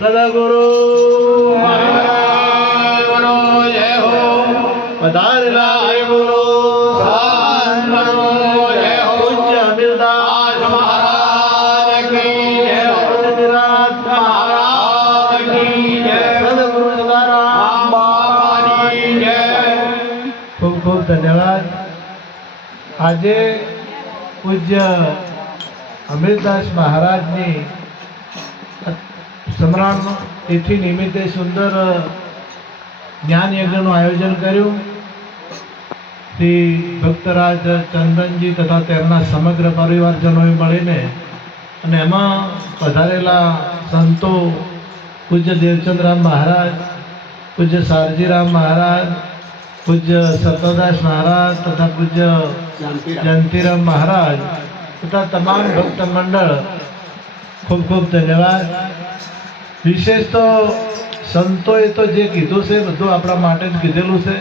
સદગુરુ પધારેલા ગુરુ. પૂજ્ય અમીરદાસ નિરાંત સદગુરુ સદારામ ખૂબ ખૂબ ધન્યવાદ. આજે પૂજ્ય અમીરદાસ મહારાજની સ્મરણ તિથિ નિમિત્તે સુંદર જ્ઞાન યજ્ઞનું આયોજન કર્યું. શ્રી ભક્તરાજ ચંદનજી તથા તેમના સમગ્ર પરિવારજનોએ મળીને અને એમાં પધારેલા સંતો પૂજ્ય દેવચંદરામ મહારાજ, પૂજ્ય સારજીરામ મહારાજ, પૂજ્ય સતદાસ મહારાજ તથા પૂજ્ય જયંતિરામ મહારાજ તથા તમામ ભક્ત મંડળ ખૂબ ખૂબ ધન્યવાદ. વિશેષ તો સંતોએ તો જે કીધું છે બધું આપણા માટે જ કીધેલું છે.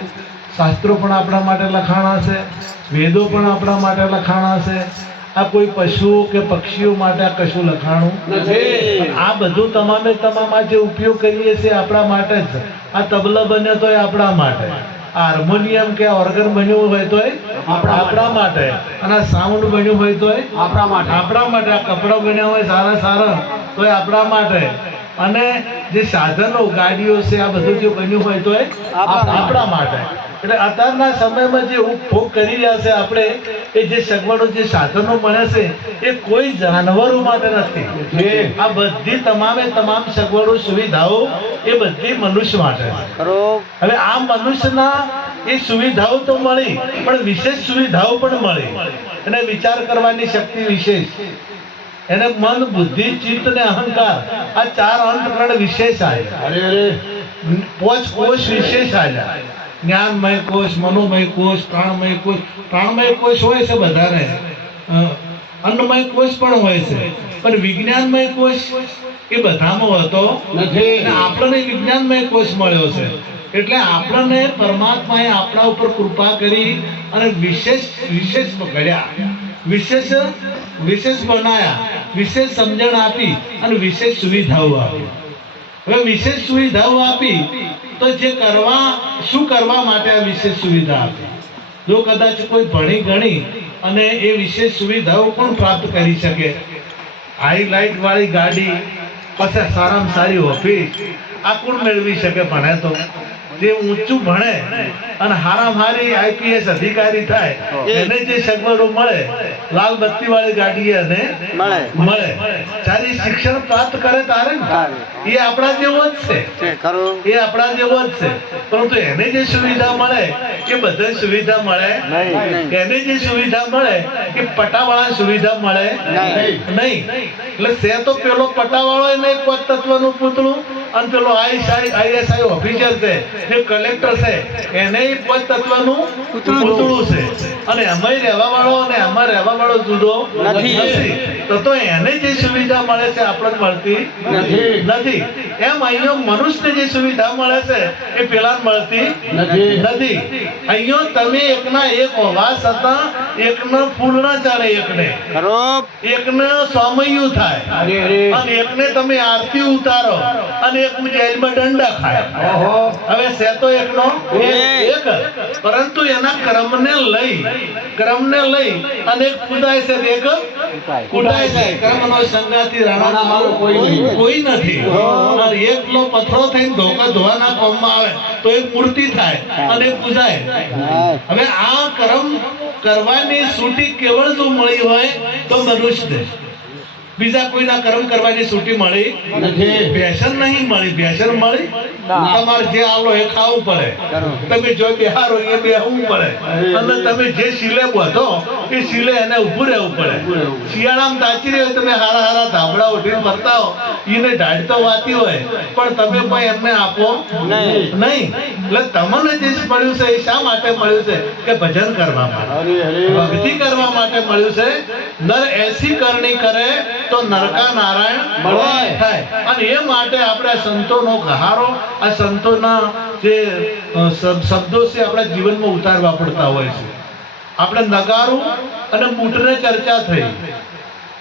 શાસ્ત્રો પણ આપણા માટે લખાણા છે વેદો પણ આપણા માટે લખાણા છે. આ કોઈ પશુઓ કે પક્ષીઓ માટે આ કશું લખાણું આ બધું તમામે તમામ આ જે ઉપયોગ કરીએ છીએ આપણા માટે જ. આ તબલા બન્યો તો એ આપણા માટે. આ હાર્મોનિયમ કે ઓર્ગન બન્યું હોય તો આપણા માટે. અને સાઉન્ડ બન્યું હોય તો આપણા માટે. આપણા માટે. આ કપડાં બન્યા હોય સારા સારા તો એ આપણા માટે. અને જે સાધનો ગાડીઓ છે આ બધું જે બન્યું હોય તો આપણા માટે. એટલે અત્યારના સમયમાં જે ઉપભોગ કરી રહ્યા છે આપણે એ જે સગવડો જે સાધનો મળે છે એ કોઈ જાનવરો માટે નથી. આ બધી તમામે તમામ સગવડો સુવિધાઓ એ બધી મનુષ્ય માટે હવે આ મનુષ્યના એ સુવિધાઓ તો મળી પણ વિશેષ સુવિધાઓ પણ મળી. અને વિચાર કરવાની શક્તિ વિશેષ. એને મન બુદ્ધિ ચિત્ત ને અહંકાર આ ચાર અંતકરણ વિશેષ આવ્યા અરે અરે. પોચ કોષ વિશેષ આવ્યા જ્ઞાનમય કોષ મનોમય કોષ પ્રાણમય કોષ. પ્રાણમય કોષ હોય છે બધાને. અન્નમય કોષ પણ હોય છે. પણ વિજ્ઞાનમય કોષ એ બધામાં હતો. નથી. આપણને વિજ્ઞાનમય કોષ મળ્યો છે. એટલે આપણને પરમાત્માએ આપણા ઉપર કૃપા કરી અને વિશેષ વિશેષ કર્યા. વિશેષ વિશેષ બનાયા. વિશેષ સમજણ આપી અને વિશેષ સુવિધાઓ આપી. હવે વિશેષ સુવિધાઓ આપી તો જે કરવા, શું કરવા માટે આ વિશેષ સુવિધા આપી? જો કદાચ કોઈ ભણી ગણી અને એ વિશેષ સુવિધાઓ પણ પ્રાપ્ત કરી શકે. હાઈલાઇટ વાળી ગાડી, પછી સારામાં સારી ઓફિસ આ કોણ મેળવી શકે? ભણે તો જે ઊંચું ભણે અને હારામાં હારી આઈપીએસ અધિકારી થાય એને જે સગવડો મળે લાલ બત્તી વાળી ગાડી એને મળે. તારી શિક્ષણ પ્રાપ્ત કરે તારે એ આપણા જેવો જ છે. એ આપણા જેવો જ છે. પરંતુ એને જે સુવિધા મળે કે બધે સુવિધા મળે? એને જે સુવિધા મળે કે પટાવાળા સુવિધા મળે? નહીં. નહીં. એટલે સે તો પેલો પટાવાળો એક પદ તત્વનું પૂતળું? અને પેલો આઈએસઆઈ આઈએસઆઈ ઓફિસર છે જે કલેક્ટર છે એને પદ તત્વનું પૂતળું. છે. અને અમે રહેવા વાળો અને એમાં રહેવા વાળો જુદો નથી. તો તો એને જે સુવિધા મળે છે આપણને મળતી નથી. એમ અહીંયો મનુષ્યને જે સુવિધા મળે છે એ પેલા મળતી નથી. અહીંયો તમે એકના એક હોવા છતાં એકને ફૂલ ના ચાલે એકને. એકને સોમૈયું થાય. અને એકને તમે આરતી ઉતારો. અને એક જેલમાં દંડા ખાય. હવે છે એકનો એક. એક. પરંતુ એના ક્રમને લઈ ક્રમને લઈ અને કુદાય છે એક કુટાય છે કર્મનો સંગાથી રાણા મારું કોઈ કોઈ નથી. અને એકલો પથરો થઈને ધોકા ધોવાના કોમમાં આવે તો એક મૂર્તિ થાય અને પૂજાય હવે આ કર્મ કરવાની સૂટી કેવળ જો મળી હોય તો મનુષ્યને બીજા કોઈના કર્મ કરવાની છૂટી મળી નથી. નહીં મળી વ્યસન મળી. તમારે જે આવો એ ખાવું પડે. તમે જો બિહારો એ બેહવું પડે. અને તમે જે સિલે બધો એ સિલે એને ઊભું રહેવું પડે. શિયાળામાં તાચી રહ્યો તમે હારા હારા ધાબળા ઉઠીને ફરતા હો. એને ઢાળ તો વાતી હોય. પણ તમે કોઈ એમને આપો નહીં. એટલે તમને જે મળ્યું છે એ શા માટે મળ્યું છે? કે ભજન કરવા માટે. ભક્તિ કરવા માટે મળ્યું છે. નર એસી કરણી કરે તો નરકા નારાયણ મળવાય થાય. અને એ માટે આપણે સંતોનો ગહારો આ સંતોના જે શબ્દો છે આપણા જીવનમાં ઉતારવા પડતા હોય છે. આપણે નગારું અને બૂટને ચર્ચા થઈ.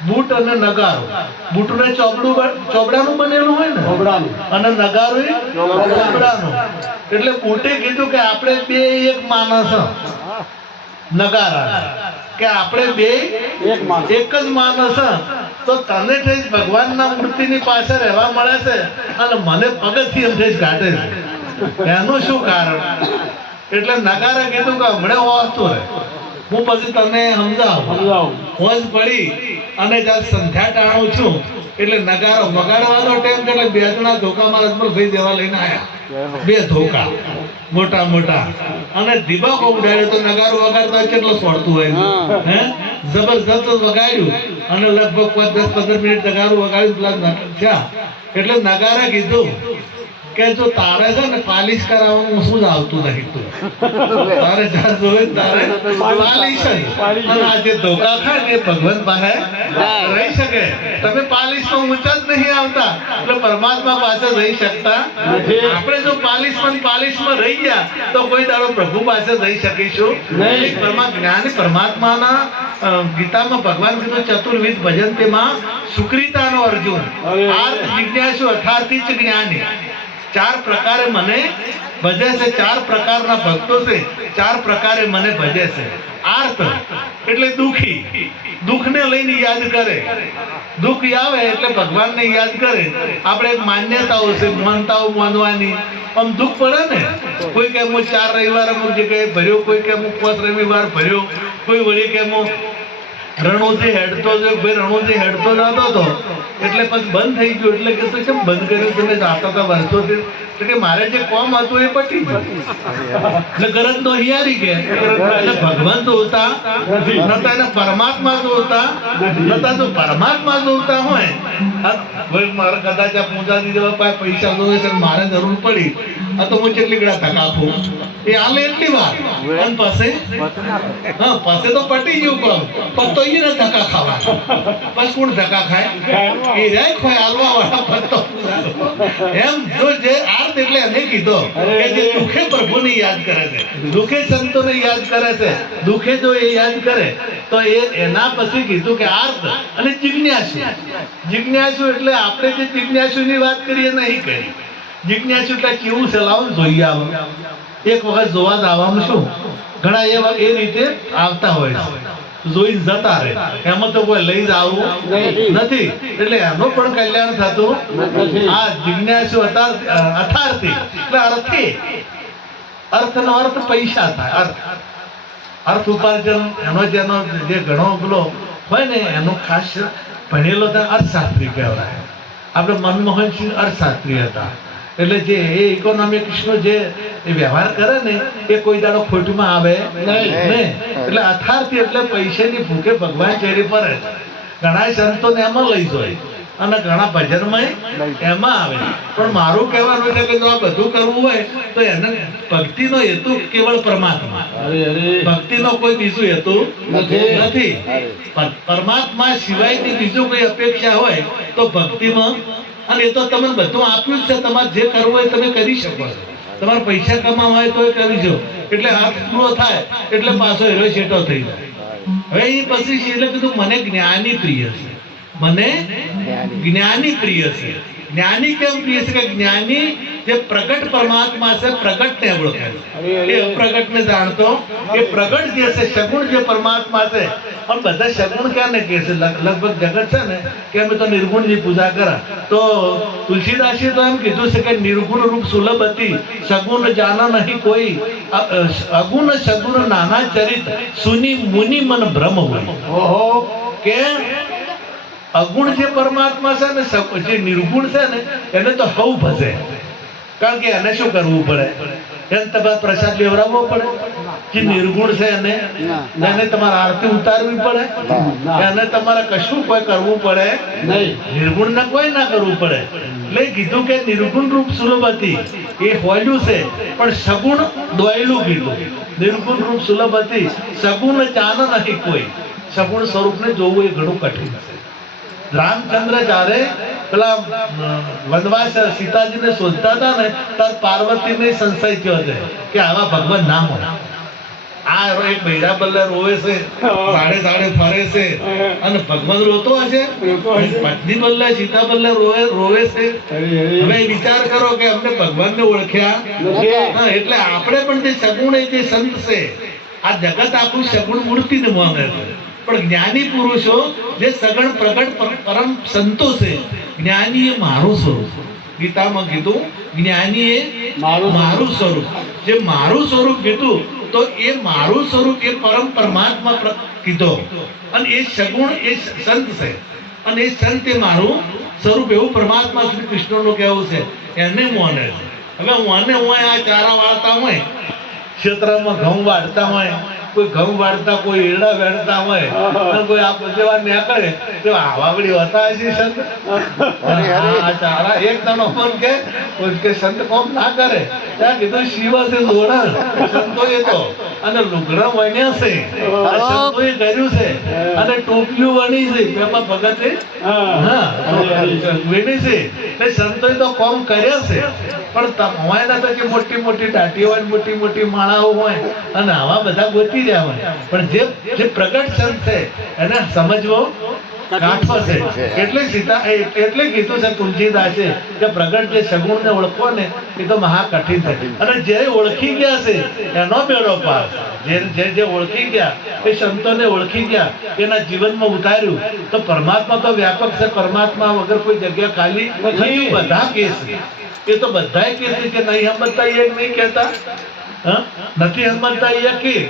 બૂટ અને નગારો. બૂટને ચોબડું બ- ચોબડાનું બનેલું હોય ને? ચોપડાનું. અને નગારો એ ચોબડાનું. એટલે બૂટે કીધું કે આપણે બે એક માણસ. નગારા કે આપણે બે એક એક જ માણસ. તો તને ઠેસ ભગવાનના મૂર્તિની પાસે રહેવા મળે છે અને મને પગથથી એમ ઠેસ કાઢે છે. એનું શું કારણ? એટલે નગારા કીધું કે હમણાં વાંચતો રહે. હું પછી તને સમજાવું. સમજાવું. પડી અને જ્યાં સંધ્યા ટાણું છું એટલે નગારો વગાડવાનો ટાઈમ એટલે બે જણા ધોકા મારા પર ભાઈ દેવા લઈને આવ્યા બે ધોકા. મોટા મોટા. અને દીબાકો ઉડાડે તો નગારો વગાડતા કેટલો સોડતું હોય હે. જબરજસ્ત વગાડ્યું. અને લગભગ દસ પંદર મિનિટ નગારું વગાડ્યું એટલે નગારા કીધું. કે જો તારે છે ને પાલિશ કરાવવાનું શું જ આવતું નહીં તું. તારે જ્યાં જોવે તારે પાલિશ જ. અને આ જે ધોકા થાય ને એ ભગવાન પાસે રહી શકે. તમે પાલિશમાં ઊંચા જ નહીં આવતા. એટલે પરમાત્મા પાસે રહી શકતા આપણે જો પાલિશમાં ને પાલિશમાં રહી ગયા તો કોઈ દાડો પ્રભુ પાસે રહી શકીશું. નહીં. જ્ઞાની પરમાત્માના ગીતામાં ભગવાન કીધું ચતુર્વિધ ભજન તેમાં સુક્રીતાનો અર્જુન. અરે. આર્થ જિજ્ઞાસુ અથાર્થી જ જ્ઞાની. ચાર પ્રકારે મને ભજે છે, ચાર પ્રકારના ભક્તો છે, ચાર પ્રકારે મને ભજે છે. આર્ત એટલે દુખી. દુઃખને લઈને યાદ કરે. દુઃખ આવે એટલે ભગવાનને યાદ કરે. આપણે માન્યતાઓ છે, માનતાઓ માનવાની. આમ દુઃખ પડે ને? કોઈ કે હું ચાર રવિવાર અમુક જગ્યાએ ભર્યો, કોઈ કે હું પાંચ રવિવાર ભર્યો, કોઈ વળી કે રણોથી હેડતો જો, ભાઈ રણોથી હેડતો જતો હતો એટલે પછી બંધ થઈ ગયું. એટલે કે તો કેમ બંધ કર્યું? તમે જાતા હતા વર્ષોથી તો કે મારે જે કોમ હતું એ પટી એટલે ગરજ તો હિયારી કે. એટલે ભગવાન જોતા. નતા એને પરમાત્મા જોતા નતા જો પરમાત્મા જોતા હોય. ભાઈ મારે કદાચ આ પૂજા દીધા પાસે ને મારે જરૂર પડી. આ તો હું કેટલી ગળા ધક્કા આપું? એ આલે એટલી વાર. અને પાસે હા પાસે તો પટી ગયું કામ પણ તો એને ધક્કા ખાવા બસ કોણ ધક્કા ખાય? એ રાય ખોય આલવા વાળા પત્તો એમ જો જે આર્ત એટલે એને કીધો કે જે દુખે પ્રભુને યાદ કરે છે. દુખે સંતોને યાદ કરે છે. દુખે જો એ યાદ કરે તો એ એના પછી કીધું કે આર્ત અને જિજ્ઞાસુ. જિજ્ઞાસુ એટલે આપણે જે જિજ્ઞાસુની વાત કરીએ નહીં કરી જિજ્ઞાસુ એટલે કેવું ચલાવું જોઈએ આવો. એક વખત જોવા જ આવવાનું શું? ઘણા એવા એ રીતે આવતા હોય છે. જોઈ જતા રહે. એમાં તો કોઈ લઈ જ આવવું નથી. એટલે એનું પણ કલ્યાણ થતું આ જિજ્ઞાસુ અથાર્થી. એટલે અર્થી. અર્થનો અર્થ પૈસા થાય. અર્થ. અર્થ ઉપાર્જન એનો જેનો જે ઘણો પેલો હોય ને એનો ખાસ ભણેલો હતા અર્થશાસ્ત્રી કહેવાય. આપણે મનમોહનસિંહ અર્થશાસ્ત્રી હતા. એટલે જે એ ઇકોનોમિક્સનો જે વ્યવહાર કરે ને એ કોઈ દાડો ખોટમાં આવે નહીં. એટલે અથાર્થી એટલે પૈસાની ભૂખે ભગવાન ચેરી પડે ઘણા સંતોને એમાં લઈ જાય. અને ઘણા ભજનમાં એમાં આવે. પણ મારું કહેવાનું એટલે કે જો આ બધું કરવું હોય તો એને ભક્તિનો હેતુ કેવળ પરમાત્મા. અરે અરે. ભક્તિનો કોઈ બીજું હેતુ નથી. નથી. પર- પરમાત્મા સિવાયની બીજું કોઈ અપેક્ષા હોય તો ભક્તિમાં અને એ તો તમને બધું આપ્યું છે. તમારે જે કરવું હોય તમે કરી શકો છો. તમારે પૈસા કમાવા હોય તો કરી જો એટલે હાથ પૂરો થાય, એટલે પાછો હેરો છેટો થઈ જાય. હવે એ પછી એટલે કીધું મને જ્ઞાની પ્રિય છે. મને જ્ઞાની પ્રિય છે. જ્ઞાની કેમ પ્રિય છે? કે જ્ઞાની જે પ્રગટ પરમાત્મા છે પ્રગટ ને ઓળખે છે. એ અપ્રગટ ને જાણતો, એ પ્રગટ જે છે, સગુણ જે પરમાત્મા છે પણ બધા સગુણ ક્યાં ને કહે છે? લગભગ જગત છે ને કે અમે તો નિર્ગુણની પૂજા કરા. તો તુલસીદાસે તો એમ કીધું છે કે નિર્ગુણ રૂપ સુલભ હતી સગુણ જાના નહીં કોઈ. અગુણ સગુણ નાના ચરિત સુની મુનિ મન ભ્રમ હોય. ઓહો. કે અગુણ જે પરમાત્મા છે ને જે નિર્ગુણ છે ને એને તો હવ ભજે. કારણ કે એને શું કરવું પડે? એને તમારે પ્રસાદ લેવડાવવો પડે. જે નિર્ગુણ છે એને? એને તમારે આરતી ઉતારવી પડે? એને તમારે કશું કોઈ કરવું પડે? નહીં. નિર્ગુણ ને કોઈ ના કરવું પડે. એટલે કીધું કે નિર્ગુણ રૂપ સુલભ હતી એ હોયલું છે પણ સગુણ દોયલું કીધું. નિર્ગુણ રૂપ સુલભ હતી સગુણ જાન નહીં કોઈ. સગુણ સ્વરૂપને જોવું એ ઘણું કઠિન છે. રામચંદ્ર જ્યારે પેલા વનવાસ સીતાજીને શોધતા હતા ને ત્યારે પાર્વતીને સંશય થયો છે કે આવા ભગવાન ના હોય. આ એક બૈરા બલ્લે રોવે છે સાડે સાડે ફરે છે. અને ભગવાન રોતો હશે પત્ની બલ્લે સીતા બલ્લે રોવે રોવે છે? હવે વિચાર કરો કે અમને ભગવાનને ઓળખ્યા. એટલે આપણે પણ જે સગુણ એ જે સંત છે આ જગત આપણું સગુણ મૂર્તિને માને છે. પણ જ્ઞાની પુરુષો જે સગણ પ્રગટ પરમ સંતો છે જ્ઞાની એ મારું સ્વરૂપ. ગીતામાં કીધું જ્ઞાની એ મારું મારું સ્વરૂપ. જે મારું સ્વરૂપ કીધું તો એ મારું સ્વરૂપ એ પરમ પરમાત્મા પ્ર- કીધો. અને એ સગુણ એ સંત છે. અને એ સંત એ મારું સ્વરૂપ એવું પરમાત્મા શ્રી કૃષ્ણનું કહેવું છે. એને મોને છે. હવે મને હું આ ચારા વાળતા હોય, ક્ષેત્રમાં ઘઉં વાળતા હોય કોઈ ઘઉં વાળતા કોઈ ઈરડા વેણતા હોય અને કોઈ આ જેવા નીકળે. તો આવા હોતા હશે સંત. ચારા એક તનો મન કે કે સંત કોમ ના કરે. ત્યાં કીધું શિવ છે જોડણ સંતો એ તો. અને લુગડા વણ્યા છે. સંતો એ કર્યું છે. અને ટોપીઓ વણી છે. એમાં ભગતે હા. વીણી છે. તે સંતોએ તો કોમ કર્યા છે. પણ તમાયના તો કે મોટી મોટી દાટીઓ હોય મોટી મોટી માળાઓ હોય અને આવા બધા ગોતી રહ્યા હોય. પણ જે જે પ્રગટ સંત છે એને સમજવો કાઠો છે. એટલે સીતા એટલે કીધું છે તુલસીદાસે કે પ્રગટ જે સગુણને ઓળખો ને એ તો મહા કઠિન છે. અને જે ઓળખી ગયા છે એનો બેડો પાર. જે જે જે ઓળખી ગયા એ સંતોને ઓળખી ગયા એના જીવનમાં ઉતાર્યું. તો પરમાત્મા તો વ્યાપક છે. પરમાત્મા વગર કોઈ જગ્યા ખાલી નથી. બધા કે છે. એ તો બધાય કે છે કે નહીં સમજતા એ નહીં કહેતા? હા? નથી સમજતા એ કે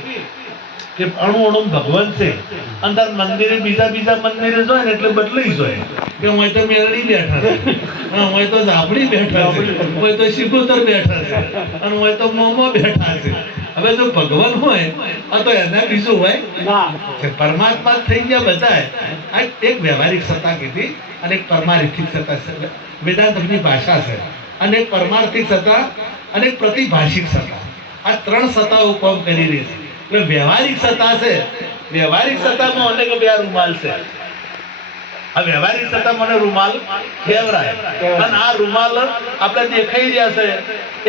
કે અણુ અણુ ભગવાન છે. અંદર મંદિરે બીજા બીજા મંદિરે જોય ને એટલે બદલાઈ જાય. કે હું તો મેરડી બેઠા છે. હું તો ઝાપડી બેઠા છે. હું તો શિકોતર બેઠા છે. અને હું તો મોમો બેઠા છે. હવે જો ભગવાન હોય આ તો એના બીજું હોય. પરમાત્મા થઈ ગયા બધા આ એક વ્યવહારિક સત્તા કીધી અને એક પરમાર્થિક સત્તા છે. વેદાંતની ભાષા છે. અને એક પરમાર્થિક સત્તા અને એક પ્રતિભાષિક સત્તા. આ ત્રણ સત્તાઓ કોમ કરી રહી છે. એટલે વ્યવહારિક સત્તા છે. વ્યવહારિક સત્તામાં અનેક બે રૂમાલ છે. આ વ્યવહારિક સત્તા મને રૂમાલ કેવરાય અને આ રૂમાલ આપણે દેખાઈ રહ્યા છે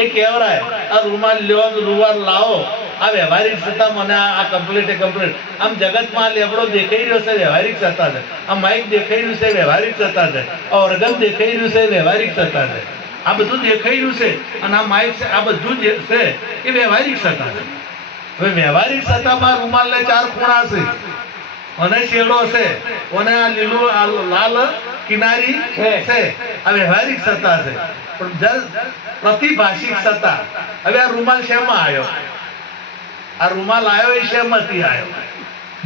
એ કેવરાય આ રૂમાલ લ્યો રૂમાલ લાવો. આ વ્યવહારિક સત્તા મને આ કમ્પ્લીટ કમ્પ્લીટ આમ જગતમાં લેબડો દેખાઈ રહ્યો છે વ્યવહારિક સત્તા છે. આ માઇક દેખાઈ રહ્યું છે વ્યવહારિક સત્તા છે. આ ઓર્ગન દેખાઈ રહ્યું છે વ્યવહારિક સત્તા છે. આ બધું દેખાઈ રહ્યું છે. અને આ માઇક છે, આ બધું જે છે એ વ્યવહારિક સત્તા છે. હવે વ્યવહારિક સત્તામાં રૂમાલને ચાર ખૂણા છે. અને શેડો છે. અને આ લીલું આ લાલ કિનારી છે. આ વ્યવહારિક સત્તા છે. પણ જલ પ્રતિભાષિક સત્તા. હવે આ રૂમાલ શેમાં આવ્યો? આ રૂમાલ આવ્યો એ શેમાંથી આવ્યો?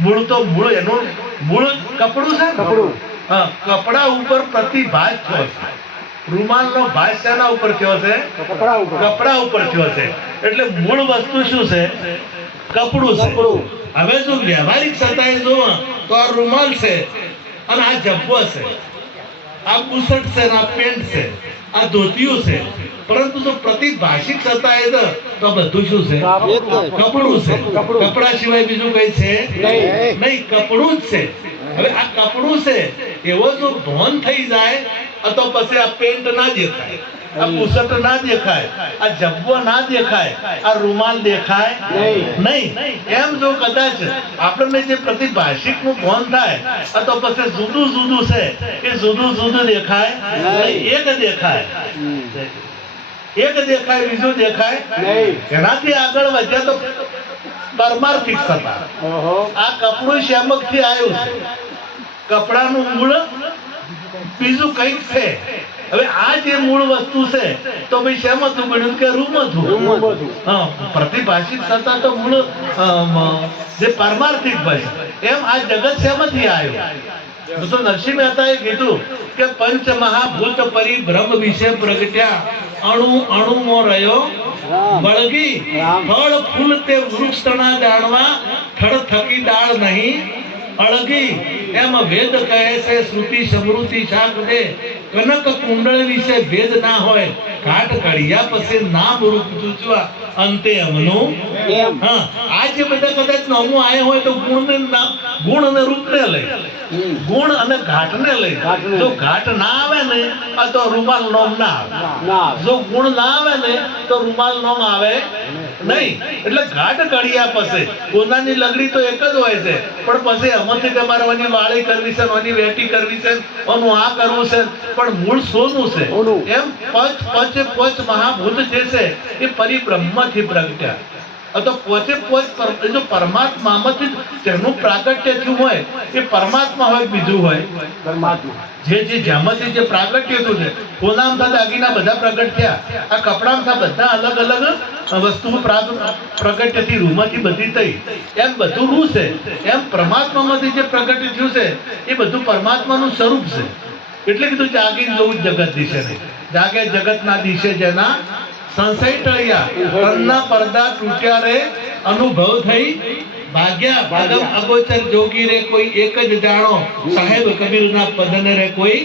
મૂળ તો મૂળ એનું મૂળ કપડું છે કપડું. હા કપડા ઉપર પ્રતિભાષ થયો છે. રૂમાલનો ભાષ શેના ઉપર થયો છે? કપડા ઉપર. કપડા ઉપર થયો છે. એટલે મૂળ વસ્તુ શું છે? કપડું કપડું. હવે જો વ્યવહારિક સત્તાએ જો તો આ રૂમાલ છે અને આ જબ્બો છે. આ બુશર્ટ છે આ પેન્ટ છે. આ ધોતિયું છે. પરંતુ જો પ્રતિભાષિક સત્તાએ એ તો બધું શું છે? કપડું છે. કપડા. સિવાય બીજું કઈ છે? નહીં. નહીં કપડું જ છે. હવે આ કપડું છે એવો જો ભોન થઈ જાય તો પછી આ પેન્ટ ના દેખાય. આ ના દેખાય. આ જબ્બો ના દેખાય. આ રૂમાલ દેખાય? નહીં. એમ જો કદાચ આપણને જે પ્રતિભાષિકનું ફોન થાય તો પછી જુદું જુદું છે એ જુદું જુદું દેખાય? નહીં. એક દેખાય. એક દેખાય બીજું દેખાય. એનાથી આગળ વધ્યા તો પરમાર્થિક સત્તા ઓહો. આ કપડું શ્યામકથી આવ્યું છે? કપડાનું મૂળ બીજું કંઈક છે. હવે આ જે મૂળ વસ્તુ છે તો ભાઈ શેમાંથી બન્યું કે રૂમ હતું? હતું. હા પ્રતિભાષિત થતા તો મૂળ જે પારમાર્થિક ભાઈ એમ આ જગત શેમાંથી આવ્યું તો નરસિંહ મહેતાએ કીધું કે પંચ મહાભૂત પરિભ્રમ વિશે પ્રગટ્યા. અણુ અણુમાં રહ્યો. બળગી. ફળ ફૂલ તે વૃક્ષ તણા જાણવા થડ થકી દાળ નહીં. અળગી. એમ વેદ કહે છે શ્રુતિ સમૃદ્ધિ શાક દે. કનક કુંડળ વિશે ભેદ ના હોય. ઘાટ કડિયા પછી નામ રૂપ જૂચવા અંતે અમનું. હા આ જે બધા કદાચ નમું આયા હોય તો ગુણ ને નામ ગુણ અને રૂપ ને લઈ ગુણ અને ઘાટ ને લઈ જો ઘાટ ના આવે ને આ તો રૂમાલ નોમ ના આવે. જો ગુણ ના આવે ને તો રૂમાલ નોમ આવે નહીં. એટલે ઘાટ ઘડિયા પછી. પોતાની લગડી તો એક જ હોય છે. પણ પછી આમાંથી તમારે ઓની વાળી કરવી છે ઓની વેટી કરવી છે ઓનું આ કરવું છે પણ મૂળ સોનું છે. એમ પંચ પંચ પંચ મહાભૂત જે છે એ પરિબ્રહ્મથી પ્રગટ્યા તો પોતે એ જો પરમાત્મામાંથી જેનું પ્રાગટ્ય થયું હોય એ પરમાત્મા હોય બીજું હોય? પરમાત્મા. જે જે જેમાંથી જે પ્રાગટ્ય થયું છે સોનામાં દાગીના બધા પ્રગટ થયા. આ કપડામાં બધા અલગ અલગ પ્રાગ- પ્રગટ્યથી રૂમાંથી બધી થઈ. એમ બધું રૂ છે? એમ પરમાત્મામાંથી જે પ્રગટ્ય થયું છે એ બધું પરમાત્માનું સ્વરૂપ છે. એટલે કીધું જાગીને જોવું જ જગત દિશે નહીં જાગે જગતના દિશે જેના સંશય ટળ્યા. તનના પડદા તૂટ્યા રે અનુભવ થઈ. ભાગ્યા ભાગમ અગોચર જોગી રે કોઈ એક જ જાણો સાહેબ કબીરના પદને રે કોઈ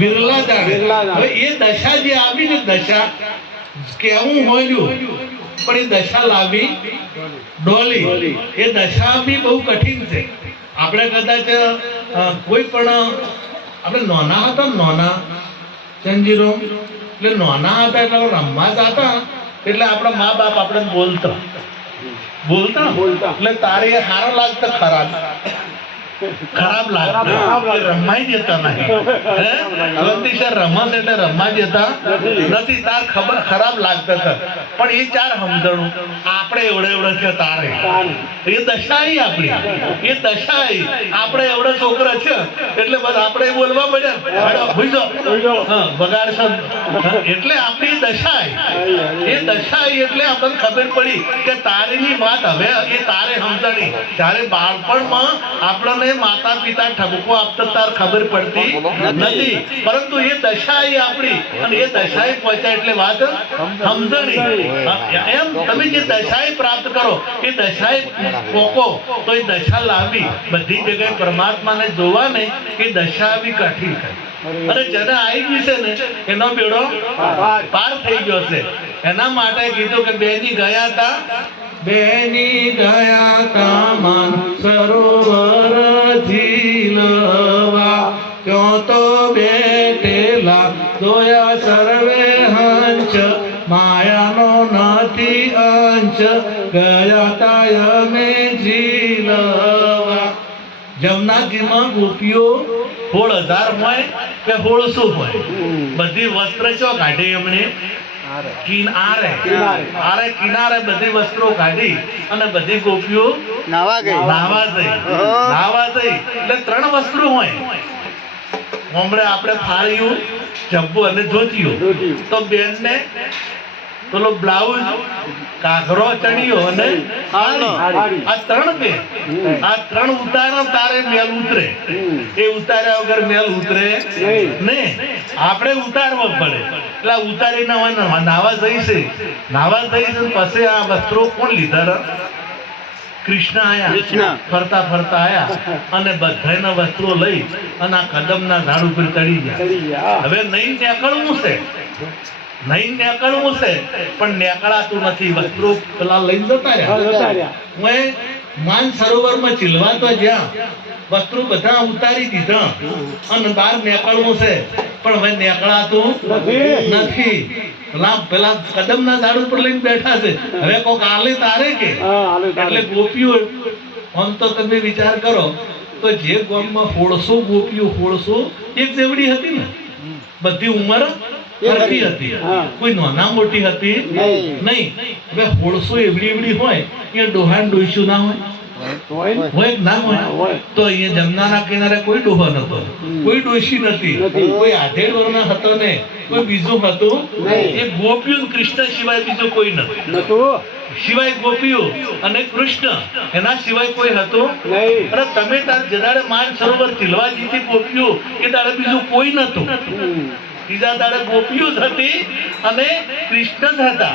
વિરલા જાણે હવે એ દશા જે આવી ને દશા કેવું હોયું પણ એ દશા લાવી ડોલી. એ દશા બી બહુ કઠિન છે. આપણે કદાચ કોઈ પણ આપણે નોના હતા નોના નાના ચંજીરો એટલે નાના હતા એટલે રમવા જતા. એટલે આપણા મા બાપ આપણે બોલતા. બોલતા? બોલતા. એટલે તારે સારો લાગતો ખરાબ ખરાબ લાગતો રમાઈ જતા નહીં? અવંતિશા રમત એટલે રમવા જતા નથી. તાર ખબર ખરાબ લાગતા હતા. પણ એ ચાર સમજણું. આપણે એવડે એવડે છે તારે. એ દશા આઈ આપણી. એ દશા આઈ આપણે એવડે છોકરા છે એટલે બસ આપણે બોલવા પડ્યા. ભૂજો. હા, બગાડશો એટલે આપણી દશા એ દશા આઈ એટલે આપણને ખબર પડી કે તારીની વાત હવે એ તારે સમજણી. જ્યારે બાળપણમાં આપણને માતા પિતા ઠબકો આપતા તાર ખબર પડતી નથી. પરંતુ એ દશા એ આપણી. અને એ દશાએ પહોંચ્યા એટલે વાત સમજણી એમ તમે જે દશાએ પ્રાપ્ત કરો એ દશાએ પોકો તો એ દશા લાવી બધી જગ્યાએ પરમાત્માને જોવાને એ દશા આવી કઠિન થાય અને જેને આવી ગયું છે ને એનો બેડો પાર. થઈ ગયો છે. એના માટે કીધું કે બેની ગયા તા. બેની ગયા તા મન સરોવર ઝીલવા ક્યો તો બેટેલા જોયા સર્વે હંચ. માયાનો નથી અંશ. ગયા તા અમે ઝીલવા. જમનાજીમાં ગોપીઓ સોળ હજાર હોય કે સોળસો હોય? બધી વસ્ત્ર ચો કાઢે એમણે? કિનારે કિનારે. આરે કિનારે બધી વસ્ત્રો કાઢી અને બધી ગોપીઓ નાવા ગઈ નાવા જઈ. નાવા જઈ એટલે ત્રણ વસ્ત્રો હોય હમણાં આપણે ફાળ્યું જબ્બુ અને ધોતિયું. તો બેનને પેલો બ્લાઉઝ કાઘરો ચણિયો અને આ ત્રણ બે આ ત્રણ ઉતારો તારે મેલ ઉતરે. એ ઉતાર્યા વગર મેલ ઉતરે ને આપણે ઉતારવો પડે. એટલે ઉતારી ન- નાવા જઈશે. નાવા જઈશે પછી આ વસ્ત્રો કોણ લીધા? કૃષ્ણ આયા. ફરતા ફરતા આયા. અને બધાના વસ્ત્રો લઈ અને આ કદમના ઝાડ ઉપર ચડી ગયા. ચડી ગયા. હવે નહીં નીકળવું છે. નહીં નેકળવું છે પણ નેકળાતું નથી. વસ્ત્રો પેલા લઈને જતા રહ્યા. મેં માન સરોવરમાં ચીલવા તો જ્યાં. વસ્ત્રો બધા ઉતારી દીધા. અને બહાર નેકળવું છે પણ હવે નેકળાતું નથી. પેલા પેલા કદમના ઝાડ ઉપર લઈને બેઠા છે. હવે કોક આલે તારે કે. એટલે ગોપીઓ આમ તો તમે વિચાર કરો તો જે ગામમાં સોળસો ગોપીઓ સોળસો એક જેવડી હતી ને. બધી ઉંમર સરખી હતી કોઈ નાના મોટી હતી? નહીં. હવે સોળસો એવડી એવડી હોય એ ડોહાન ડોઈશું ના હોય? હોય ને? હોય ના હોય? હોય. તો અહીંયા જમનાના કિનારે કોઈ ડોહો નતો કોઈ ડોશી નથી. નથી. કોઈ આધેડ વર્ણ હતો ને કોઈ બીજું હતું એ ગોપીઓ કૃષ્ણ સિવાય બીજું કોઈ નથી નતું? સિવાય ગોપીઓ અને કૃષ્ણ એના સિવાય કોઈ હતું. અને તમે તાર જદાડે માન સરોવર તિલવાજી થી ગોપીઓ એ તારે બીજું કોઈ નતું ત્રીજા દાડે ગોપીઓ જ હતી અને કૃષ્ણ જ હતા.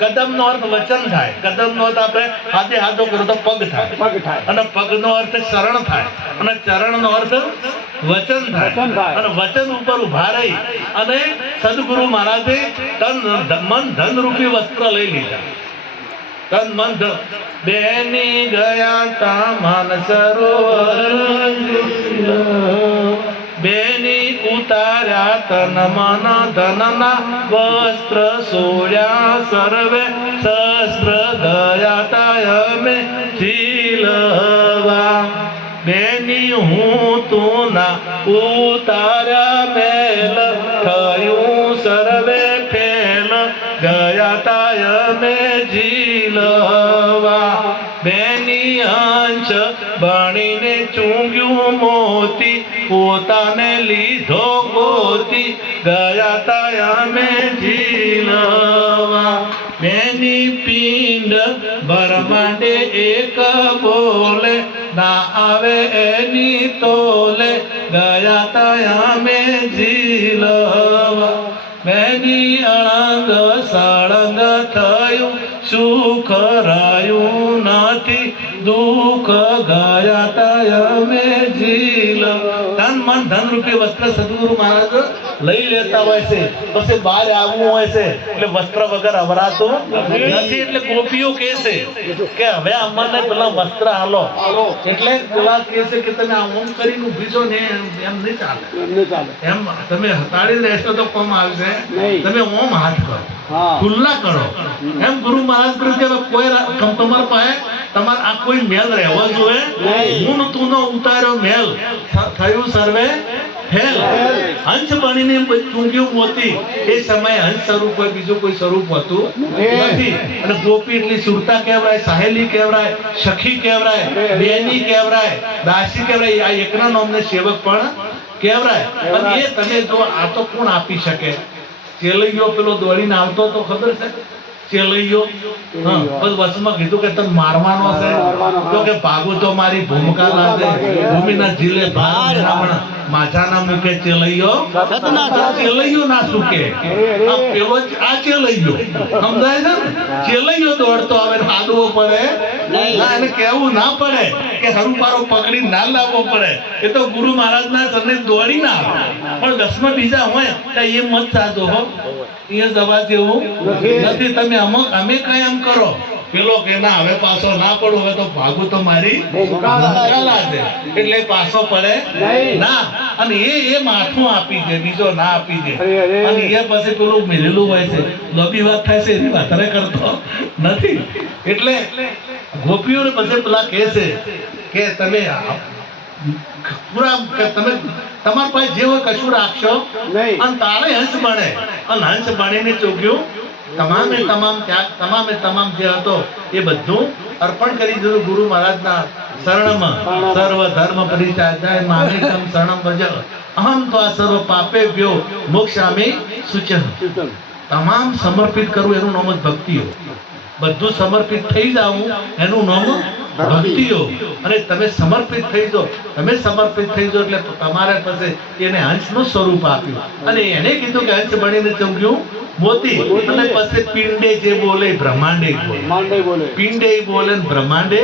કદમ નો અર્થ વચન થાય. કદમ નો અર્થ આપણે હાથે હાથો કરો તો પગ થાય. પગ થાય. અને પગનો અર્થ શરણ થાય. અને ચરણનો અર્થ વચન થાય. અને વચન ઉપર ઊભા રહી અને સદગુરુ મહારાજે તન મન ધન રૂપી વસ્ત્ર લઈ લીધા. તન મન ધન બેની ગયા તા માન સરોવર. ઉતાર્યા તન મન ધનના વસ્ત્ર સોળ્યા સર્વે શસ્ત્ર ધર્યા તાય મે ઝીલવા બેની હું તું ના ઉતાર્યા મેલ થયું સર્વે ફેલ ગયા તાય મે ઝીલવા બેની અંશ બણીને ચૂંગ્યું મોતી પોતાને લીધો ગોતી ગયા તયા અમે ઝીલવા. બેની પિંડ બરમાંડે એક બોલે, ના આવે એની તોલે, ગયા તયા અમે ઝીલવા. બેની અળંગ સળંગ થયું, સુખ રાયું નથી, દુઃખ ગયા તયા તન મન ધન રૂપે વસ્ત્ર સદગુરુ મહારાજ લઈ લેતા હોય છે. પછી બહાર આવવું હોય છે. એટલે વસ્ત્ર વગર અવરાતું નથી. એટલે ગોપીઓ કહે છે કે હવે અમને પેલા વસ્ત્ર હાલો એટલે પેલા કહે છે કે તમે આમ ઓમ કરીને ઊભી છો ને એમ નહીં ચાલે. એમ તમે હતાડી રહેશો તો કોમ આવશે. તમે ઓમ હાથ કરો. ખુલ્લા કરો. એમ ગુરુ મહારાજ કહ્યું કોઈ તમારા પાસે તમારે આ કોઈ મેલ રહેવો જોઈએ? હું તું નો ઉતાર્યો મેલ. થયું સર્વે? ફેલ. હંસ બનીને ચૂંટ્યું મોતી એ સમયે હંસ સ્વરૂપ હોય બીજું કોઈ સ્વરૂપ હતું નથી. અને ગોપી એટલી સુરતા કહેવાય સાહેલી કહેવાય સખી કહેવાય બેની કહેવાય દાસી કહેવાય આ એકના નામને સેવક પણ કહેવાય અને એ તમે જો આ તો કોણ આપી શકે? ચેલૈયો પેલો દોડીને આવતો તો ખબર છે? ચેલૈયો બસ વચમાં કીધું કે તને મારવાનો છે. તો કે ભાગો તો મારી ભૂમિકા લાગે ભૂમિના જીલે ભાર મેળામણ માથાના મૂકે ચેલૈયો? ચેલૈયો ના સુકે. આ પેલો આ ચેલૈયો. સમજાય છે? ચેલૈયો દોડતો આવે ને પડે. ના એને કહેવું ના પડે કે હરુપારો પકડી ના લાવવો પડે. એ તો ગુરુ મહારાજના તને દોડી ના આવે. પણ દસમાં બીજા હોય તો એ મત સાચો હો. અહીંયા દવા જેવું નથી. તમે અમુક અમે કઈ એમ કરો. પેલો કે ના હવે પાછો ના પડો હવે તો ભાગું તો મારી. એટલે પાછો પડે. ના અને એ એ માથું આપી દે બીજો ના આપી દે. અને એ પછી પેલું મેલેલું હોય છે. લોભી વાત થાય છે એની વાત કરતો નથી. એટલે ગોપીઓને પછી પેલા કહે છે કે તમે પૂરા તમે તમારા પાસે જે હોય કશું રાખશો. અને તારે હંસ બને. અને હંસ બનીને ચોગ્યું તમામે તમામ ત્યાગ તમામે તમામ જે હતો, એ બધું અર્પણ કરી દીધું ગુરુ મહારાજના શરણમાં. સર્વ ધર્મ પરિત્યાગાય માનિકમ શરણમ ભજ અહમ તો આ સર્વ પાપે વ્યો મોક્ષામી સૂચન. તમામ સમર્પિત કરવું એનું નામ જ ભક્તિઓ. બધું સમર્પિત થઈ જાવું એનું નામ ભક્તિઓ. અને તમે સમર્પિત થઈ જો તમે સમર્પિત થઈ જો એટલે તમારે પાસે એને હંસનું સ્વરૂપ આપ્યું. અને એને કીધું કે હંસ બનીને ચમક્યું મોતી. અને પછી પિંડે જે બોલે બ્રહ્માંડે બોલે. પિંડે બોલે બ્રહ્માંડે.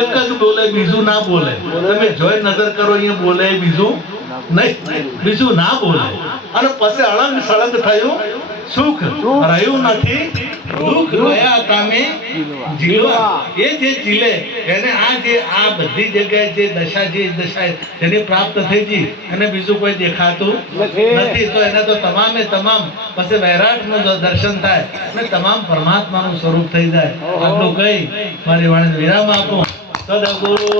એક જ બોલે બીજું ના બોલે. તમે જોઈ નજર કરો અહીંયા બોલે બીજું નહીં. બીજું ના બોલે. અને પછી અળંગ સળંગ થયું. સુખ. રહ્યું નથી દુઃખ રહ્યા તમે જીલવા એ જે જીલે એને આ જે આ બધી જગ્યાએ જે દશા જે દશા જેને પ્રાપ્ત થઈ ગઈ અને બીજું કોઈ દેખાતું નથી. તો એને તો તમામે તમામ પછી વૈરાટનું દર્શન થાય અને તમામ પરમાત્માનું સ્વરૂપ થઈ જાય. આટલું કહી મારી વાણીને વિરામ આપો સદગુરુ.